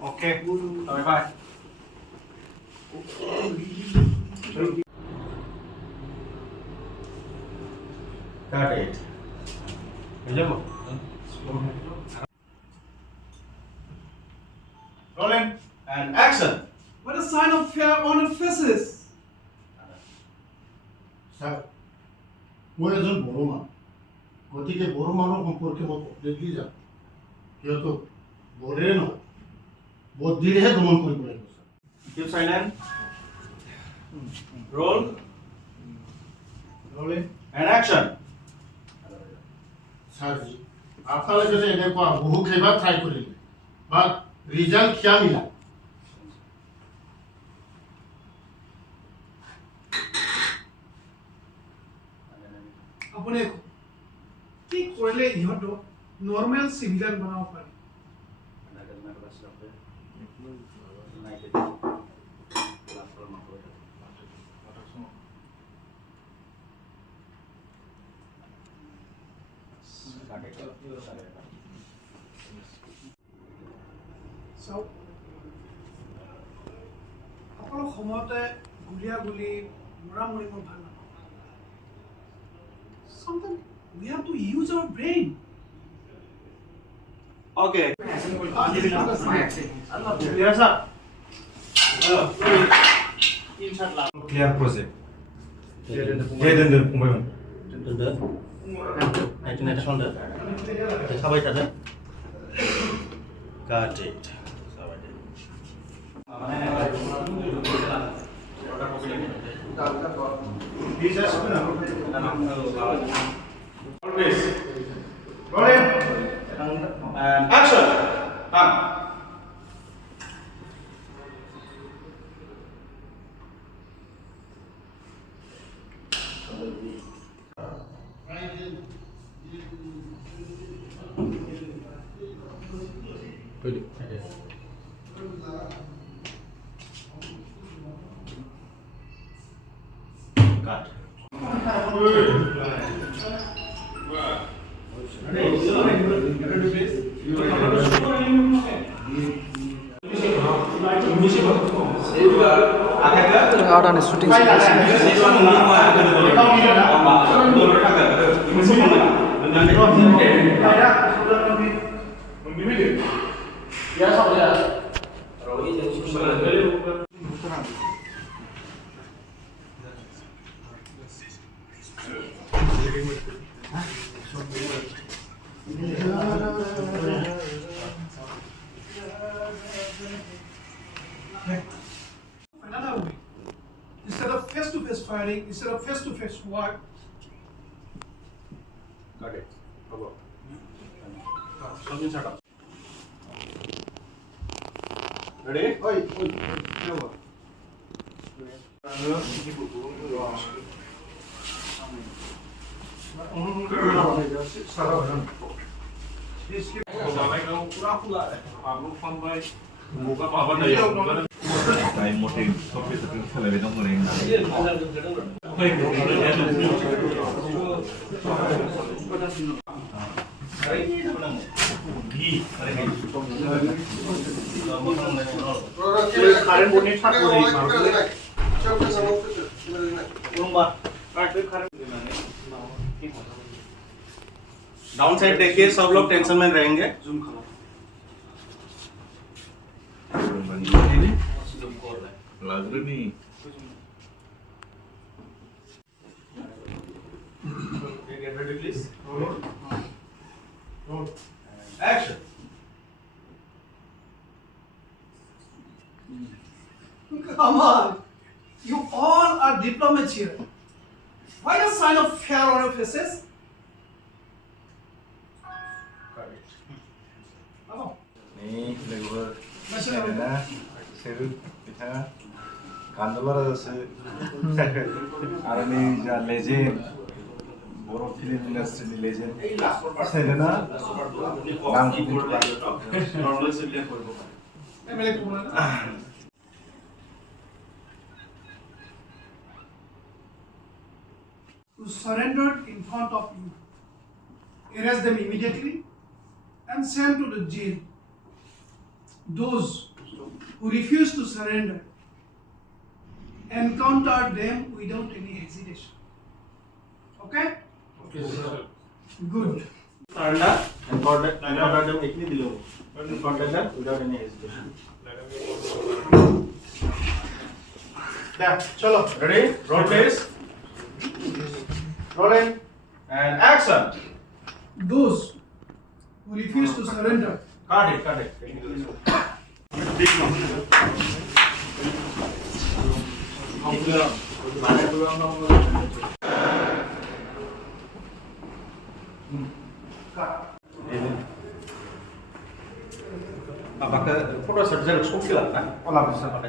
Okay. Bye-bye. Got it. Rolling and action. What a sign of fear on your faces. Sir মই এজন বড়ো মানুহ গতিকে বড়ো মানুহৰ সম্পৰ্কে মই কমপ্লিটলি জানো সিহঁতক বড়োৰে নহয় বদ্ধিৰেহে দমন কৰিব লাগিব sir Keep silent. Roll. Rolling And action. স্যারজি আপোনালোকে যে এনেকুৱা বহু কেইবাৰ ট্ৰাই কৰিলে বাট ৰিজাল্ট কিয় মিলা আপুনি কি কৰিলে ইহঁতক নৰ্মেল চিভিলিয়ান বনাব পাৰি চাওক সকলো সময়তে গুলিয়াগুলি মৰামৰি মই ভাল নাপাওঁ Sometimes we have to use our brain. Okay. Clear, sir. Clear project. Then फंबायमोन. दोनदो नायथिनाय खालामदो थाबाय थादो got it Always. Rolling. And action. Done. cut out on a shooting Another way. Instead of face-to-face firing, instead of face-to-face war, Got it. Bravo. Something shut up. Ready? Tại một thì không biết là cái này trong này down side देखिए सब लोग tension में रहेंगे lagi nih get ready please action come on. You all are diplomats here. Why the sign of fear on your faces? Oh. nih lebar Masih ada seru kita kandolar আছে আর নি যা legend বড় film industry legend সেটা না নাম কি normal select করব MLA কোনা who surrendered in front of you. Arrest them immediately and send to the jail. those who refuse to surrender encountered them without any hesitation. Okay? Okay, sir. Good. Surrender, encountered them equally below. Encountered them without any hesitation. Yeah, chalo. Ready? Roll please. Rolling. And action. Those who refuse to surrender Cut it. Apakah foto sarjana sok lah? Olah bisa.